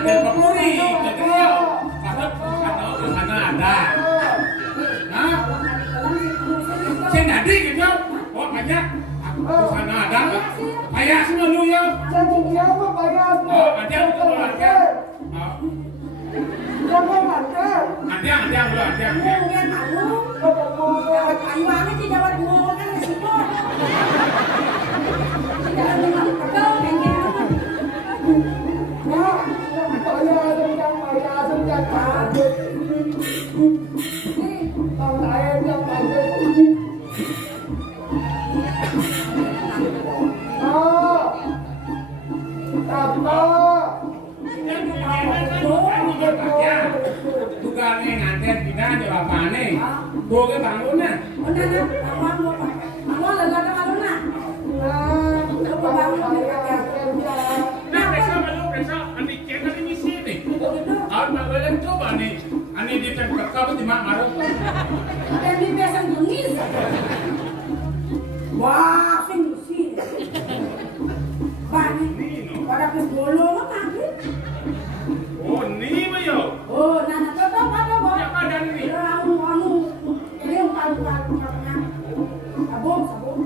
nganter papuri kegrio karena sana ada nah saya nadi gitu oh banyak sana ada kayak semua lu ya Janjinya apa bayar? oh ada untuk keluarga Jangan mantel. ada belum ada Mungkin malu, lewat payuannya di Jawa Timur kan resiko. Tidak ada yang pegang, pengen apa? Nah, bayar senjang pabrik. Tong air yang pabrik. Oh, apa? tukangnya nganter kita jawabannya gue ke bangunnya Mana nak, awak lega kalau nak. Nah, tong air kerja. nah besok ani kena di misi nih harus balik coba nih ani di tempat di mak maru Ada di biasa jenis. Wah, sih. Bani, pada kesbolo lo nanti. oh ini mayo Oh, nana toto apa boh? siapa dan ini Anu, ini palu karena sabun.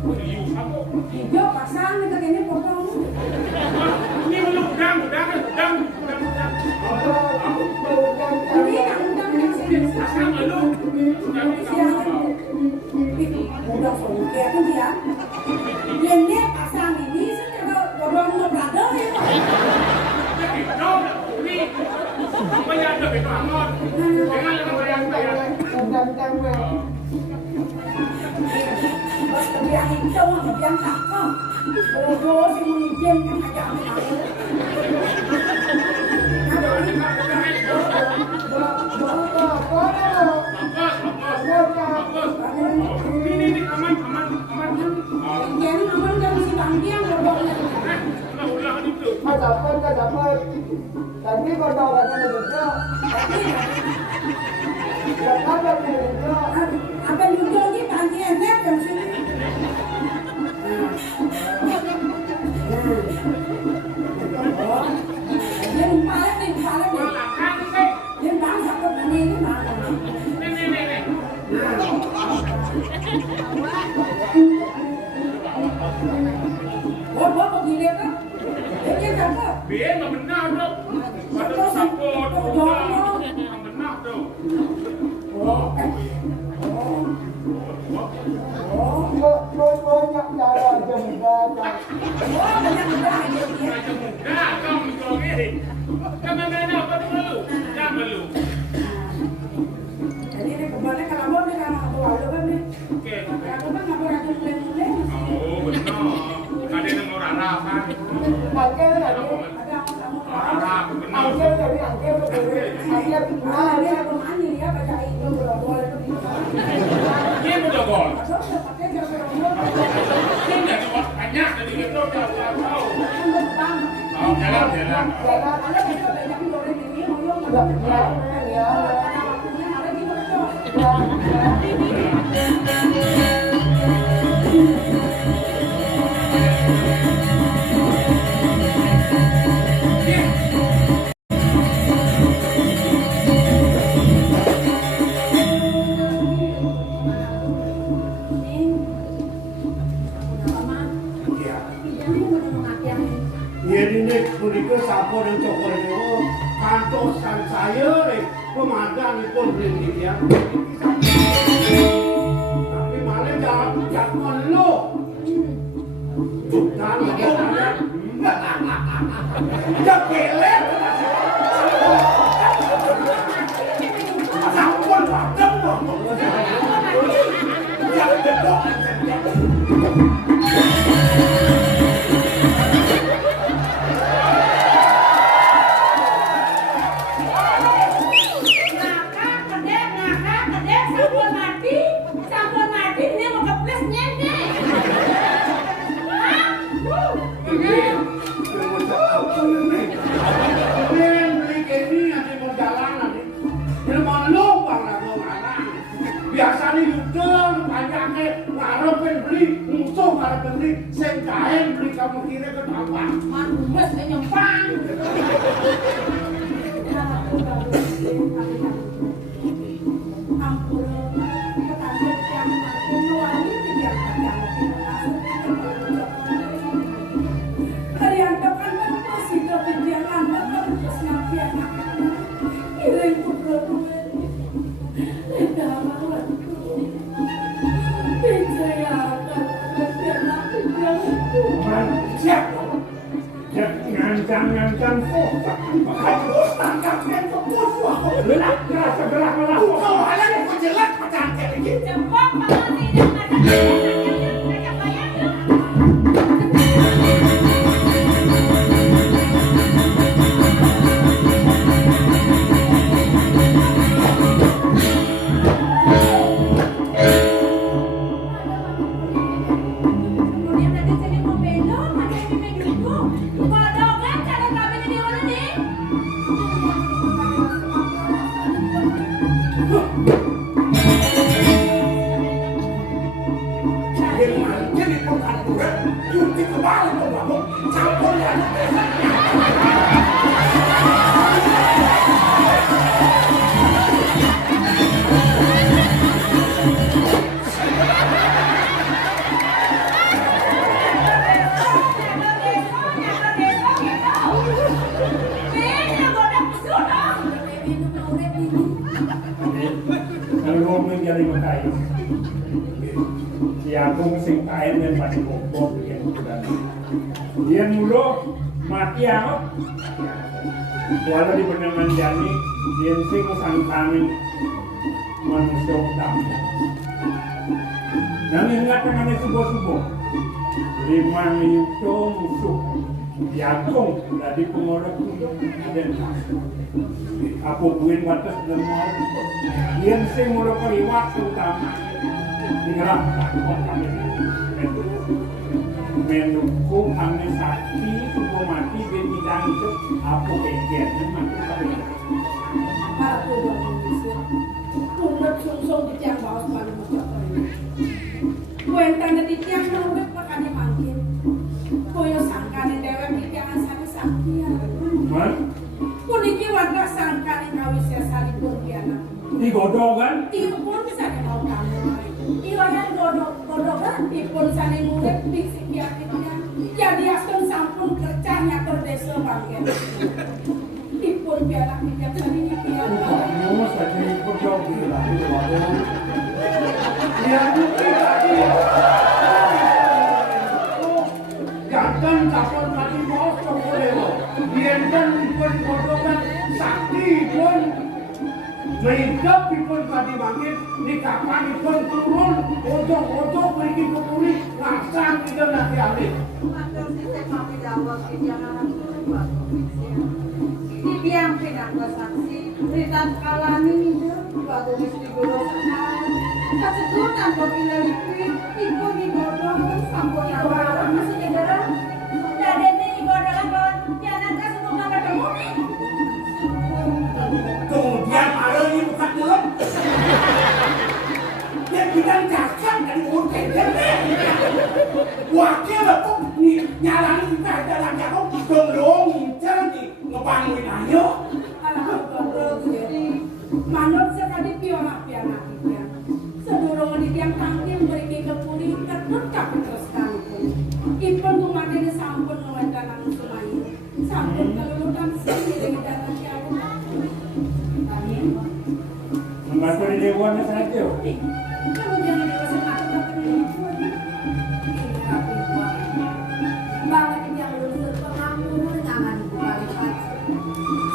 oh iya siapa Hijau pasang kita ini potong. ini belum udang Ini undang yang serius. asal lu Udah songke kan dia. Ini pasang ini sudah dorong mau berada ya. bayar dong itu amor jangan bayar Jangan Bos kebiang hijau, kebiang kakak. Bodoh si mungkin kan aja aku. ini aman Yang aman dari si bangkian bodohnya. ulah itu Kadapat. Tadi perbawaannya juga. Ada juga. Apa juga ni bangkian net yang sini. Yang paling ni. langkah sih Yang bangsa ke ini bang. nih Bodoh begini kan? Ini apa? biar nggak benar dong pada support udah benar dong Banyak cara jembatan. Banyak mudah ini dia. macam muda kamu ini kamu mana apa dulu jangan lu Jadi ini kembali kalau mau ni kalau aku lalu kan ni. oke Kalau kan nggak boleh mulai-mulai. oh benar ada yang mau rara kan Angkel tadi. Ada kamu rara benar Angkel tadi. Angkel. Ah, dia kemana dia baca itu belum boleh tu. ini udah gol Masuk dia pakai dia belum. ini jadi banyak jadi gitu jauh oh jalan Jalan. Ada kita banyak yang boleh ini, mau yang ada waktunya ada di mana? Ini punika sampun cokor niku kantosan saya pemandangipun mriki ya. Tapi malah jangan lu. Bukan ya pelet. Sampun padem kok. Ya dedok. biasanya yudeng banyaknya ngarepin beli musuh malah beli sengkain beli kamu kira ke apa? Mas nyempang. Ngancam kota, makanya bos tangkap kan bos wah, gelap rasa gelap malah. Kau malah yang jelek macam kayak gini. Jempol pengerti dan ngajak bayar. Siapung sing kain yang pasti bobot yang udah. Dia mulu mati apa? Walau di penangan jani, dia sing sangkani manusia utama. Dan ingat dengan subuh-subuh, 5 minuto musuh, diagung dari pengorek untuk dan aku buin batas dan mau, dia sing mulu keliwat utama. Tinggal kami mendukung kami sakti suku mati dan bidang itu apa kegiatan mati kami. Aku Indonesia, pundak sungsung di tiang bawah paling mencapai. Kuentan di tiang nurut pakai dimanggil. Koyo sangkane dewek di tiangan sami saktian. Puniki warga sangkane kawisya sari purkiana. Digodok kan? Ipun sane mau kamu. Iwayan godok-godokan ipun sane murid bisik yakitnya. Jadi asun sampun kerjanya terdesa bangken. Ipun piala kijak sani ini piala. Kamu saja godok gila. Dia mungkin lagi. Jangan kapal tadi bos boleh lo. Biarkan ipun godokan sakti ipun. Sehingga pipun tadi bangkit di kapan pun turun ojo pergi ke pulih langsung kita nanti alih. Di biang pinang saksi berita kalani waktu mesti guru sekali. Kesedutan pemila liquid ibu digodong sampun awal masih negara. Dan ini digodong kan jangan kasih bunga ketemu nih. Kemudian ada ini bukan mulut. Dia bilang jaksa dari mulut kayaknya. Wakil aku nyalani kita dalam jauh dong ngincer nih ngebangun ayo. Manut sekali piona kita. Sedurung di tiang tangkim beri ke pulih ketut tapi terus tangkum. Ipun kumakin sampun ngewentanan sumai. Sampun kelulutan sendiri dalam jauh. Mengatur dewan saja. Kamu jangan dikasih aku ibu ini tapi banget yang lulus pengampu jangan kualitas.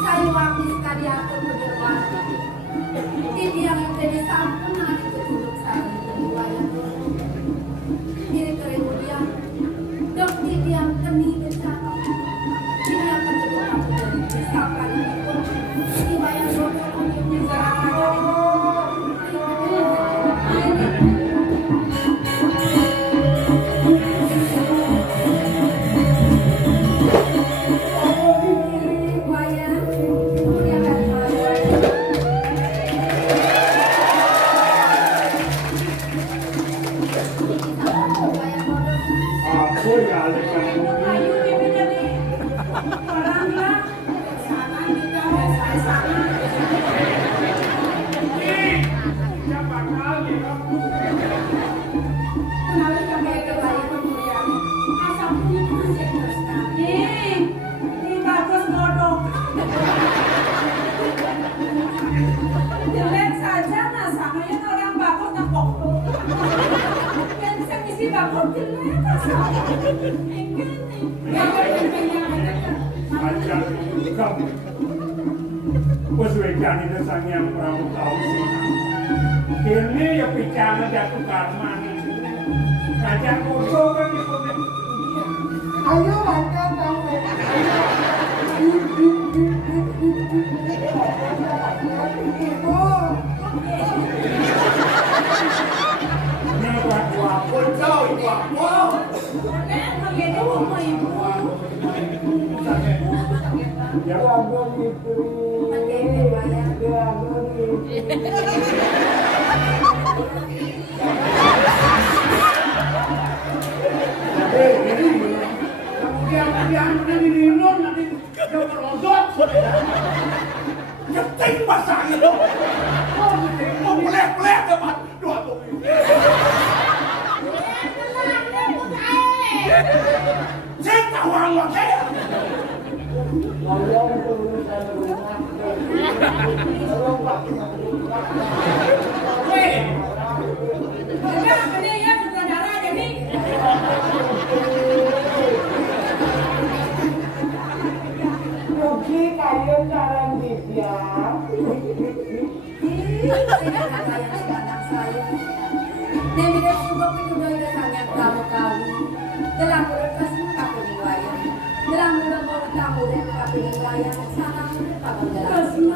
Saya waktu sekali aku berdoa. Ini yang jadi sampun nanti keduduk saya kedua yang diri kemudian dok ini yang keni besar. Ini yang kedua aku jadi besar kali pun ini bayang bodoh untuk menjaga. si Bapak jelek. Ajak kamu. Peswedan itu sang yang pramu tahu sih. Ini ya bicara jatuh karma nih. Kajang koso kan itu. Ayo makan kamu. Ibu. Ini waktu apa kau itu apa? Ya Jangan itu. Jangan itu. Kemudian nanti diminum nanti dia merodot. Keting basahnya dong. Mau pelek teman. Dua tuh. Saya tahu orang saya. Tolong urusan rumah. Tolong Pak. Weh, Kenapa dia ya sutradara jadi? Rugi kayu sarang dibiang. Nemi dia juga pindah ke sana kamu kau. Dalam mulut kasih kamu riwayat. Dalam mulut baru kamu dan kamu riwayat. Sana mulut kamu dalam. Kasih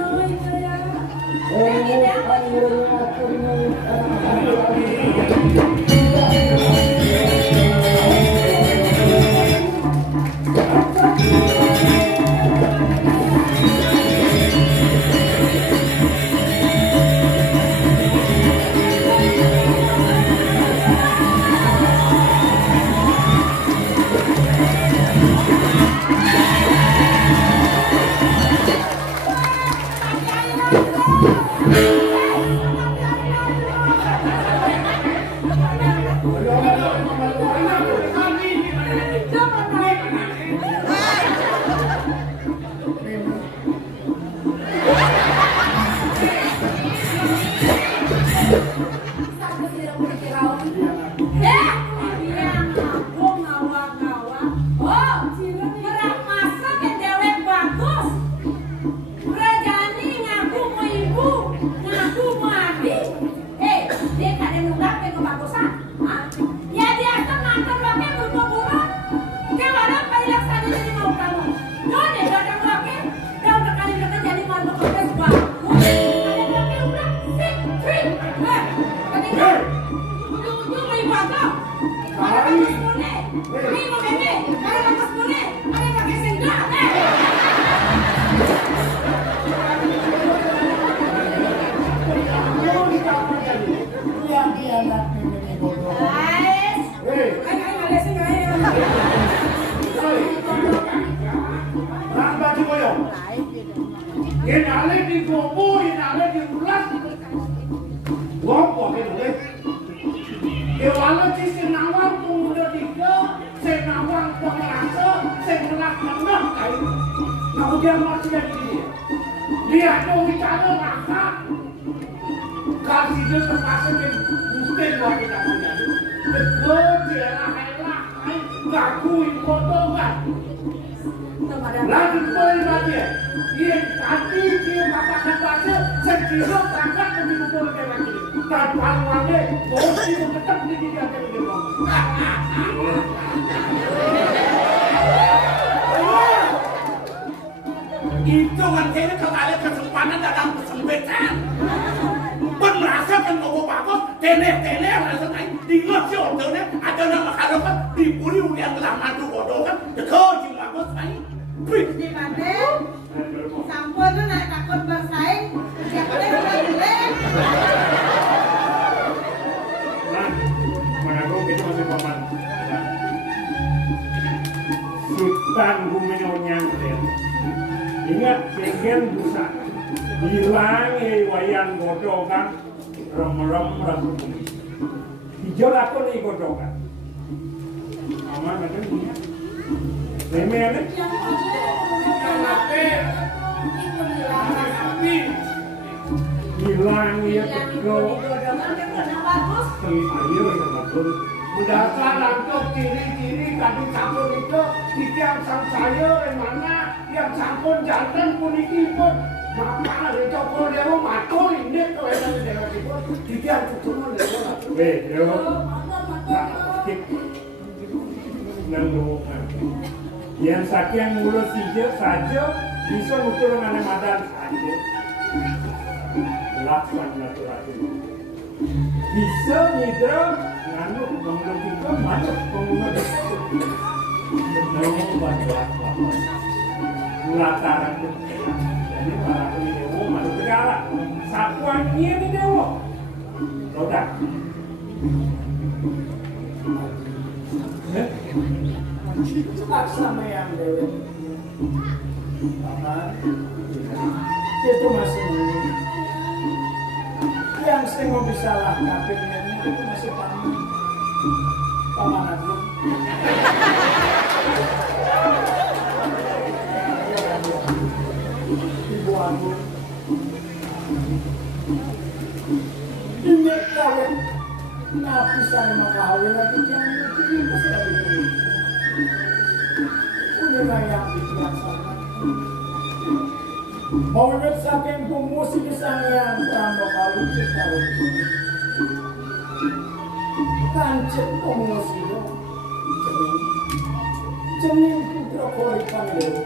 ya. Inale di gobo, inale di ulas. Gobo gitu deh. Dewala ci senawang pemuda tiga, senawang pengelasa, sengelak tengah kayu. Nah dia masih ada di dia. Dia tuh bicara rasa. Kasih dia terpaksa dia mungkin buat kita punya. Betul dia lah, ngakuin potongan. Lagi poin lagi. Dia tadi dia katakan baca, sekiranya berangkat lebih betul lagi. Dan paling bosi tetap di dia ada di bawah. Itu kan saya kalau ada kesempatan dalam kesempitan. Pun merasakan ngomong bagus, tener langsung naik. Dengar si orangnya ada nama harapan diburi yang lama tu bodoh kan. Dekau si bagus naik. Di mana? Sampun tu nak takut bersaing. Siapa yang nak jelek? Mana kau kita masih paman. Sultan Gumenyonyang dia. Ingat pengen busa. Hilang wayang godokan rom rambut bumi. Hijau aku nih godokan. Mama macam ni. Memang hilang ya kau. Ayo sama Mendasar untuk ciri-ciri tadi sampun itu tiang sang saya yang mana yang sampun jantan puniki pun maka ada cokol dewa matul ini kelihatan dewa pun tiang cuma dewa. Yo. Skip. Nanggungan. Yang saking ngurus saja bisa nutur dengan madan saja. Laksanakan bisa nyidra nganu mengumpulkan banyak pengguna menunggu bantuan lataran jadi para pendewo masuk negara satuan ini dewo roda sama yang dewe paman itu masih yang sering bisa lah kapingnya itu masih paman Agung. Ibu Agung ini kawin napisan makawin lagi yang ini pasti ada ini udah yang dibiasakan maunya saking pemusik kesana peramba kawin kita kancet pemusik cening putra koripan itu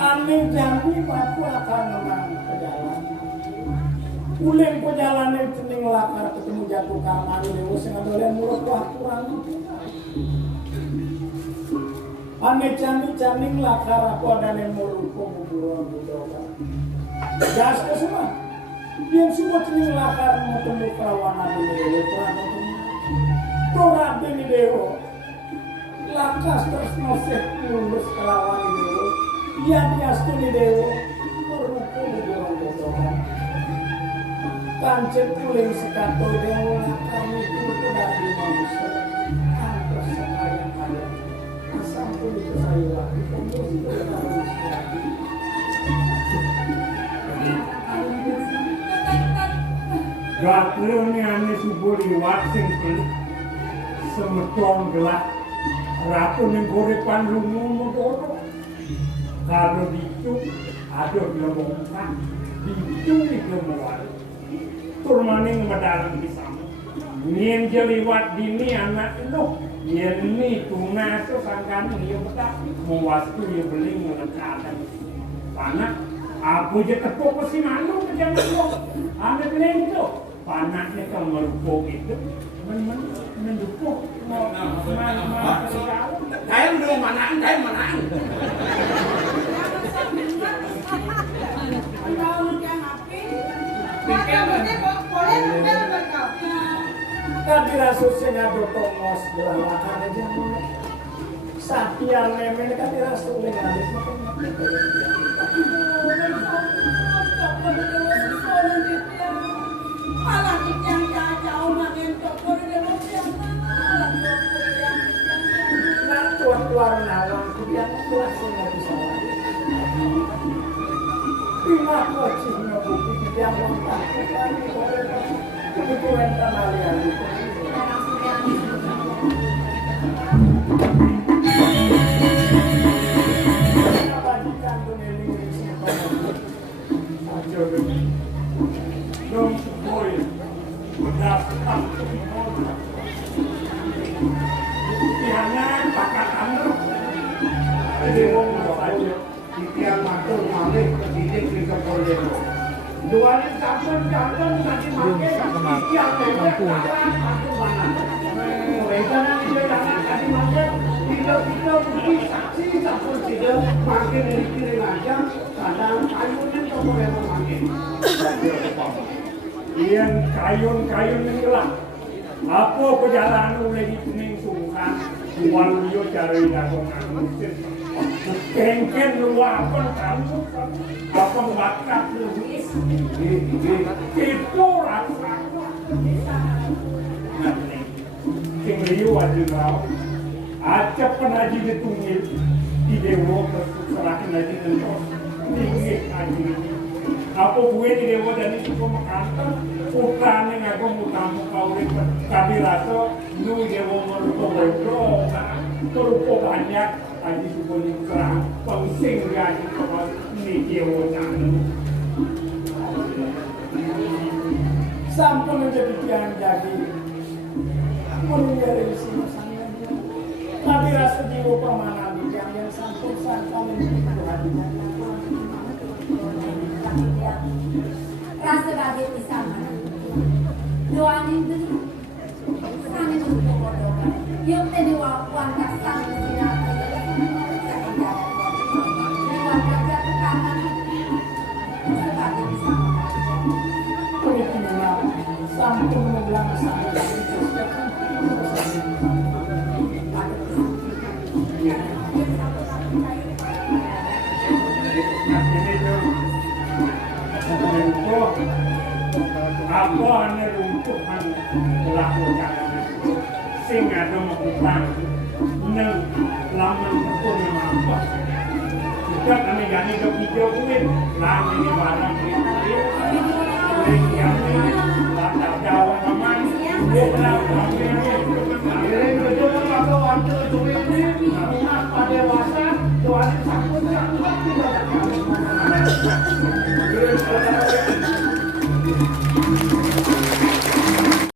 amin janji aku akan menang ke jalan uleng ke jalan yang cening lakar ketemu jatuh kamar itu sehingga boleh mulut kurang ane cami-caming lakar aku ada yang merukung buruan budoka gas ke semua yang semua cening lakar mau temu kerawanan ini dewa kurang ketemu dorat ini dewa lakas terus masih lulus kerawan ini dewa ia diastu ini dewa merukung buruan budoka kancet kuling sekato dewa kami itu dari manusia antar sekalian kalian sampai itu saya lagi pemusik Gatel ni ane subur liwat sing pelik semeton gelap ratu ning gorepan lungu motor kalau dicu ada gelembongkan dicu di gemuan turmaning medalang di sana nien jeliwat dini anak lu nien ni tuna sangkan dia betak mewastu dia beling menekatan panak aku je tepuk ke si manu ke jangan lu ane beling tu panaknya kalau merupuk itu mendukung Saya udah manaan, saya manaan. Tadi rasusnya dotongos belakang aja sapi yang memen tadi rasulnya habis tuan nawang kemudian kelasnya bisa lagi lima kocingnya bukti yang lengkap itu rentan alian bagikan tuneling dong boy berdasar Tiangan pakatan Jadi ngomong saja, ikhtiar matur malih didik di Kepolisian. Dualin sampun jantan nanti makin ikhtiar memang matur mana. Mereka nanti jangan tadi makin tidak bukti saksi sampun tidak makin dikiri aja kadang kayunya Kepolisian makin. Yang kayun inilah apa perjalanan lagi kuning sungkan uang dia cari dagangan musik kengken luapan kamu apa bakat luis itu rasa sing liu ajengau acap penaji ditungil di dewo keserahin aja nentos tinggi aja Apa gue di dewa jadi suka makantan putrane ngaku mutamu kawin kami rasa nu dewa merupa bodoh merupa banyak aji suka nikah pangsing gaji kawan ni dewa jangan sampai menjadi tiang jadi menjadi semua sangat kami rasa jiwa permana yang sampai menjadi hatinya rasa bagai pisang doain dulu sana dulu bodoh yung tadi wan kasang sila wan kerja kanan rasa bagai pisang Pilipinas sampai menjelang sampai apa hanya untuk melakukan sing ada melakukan neng laman pun apa juga kami jadi ke video kuit lagi di barang yang latar jauh aman dia kami Kirim betul atau waktu duit ini umat pada dewasa doa sakit tidak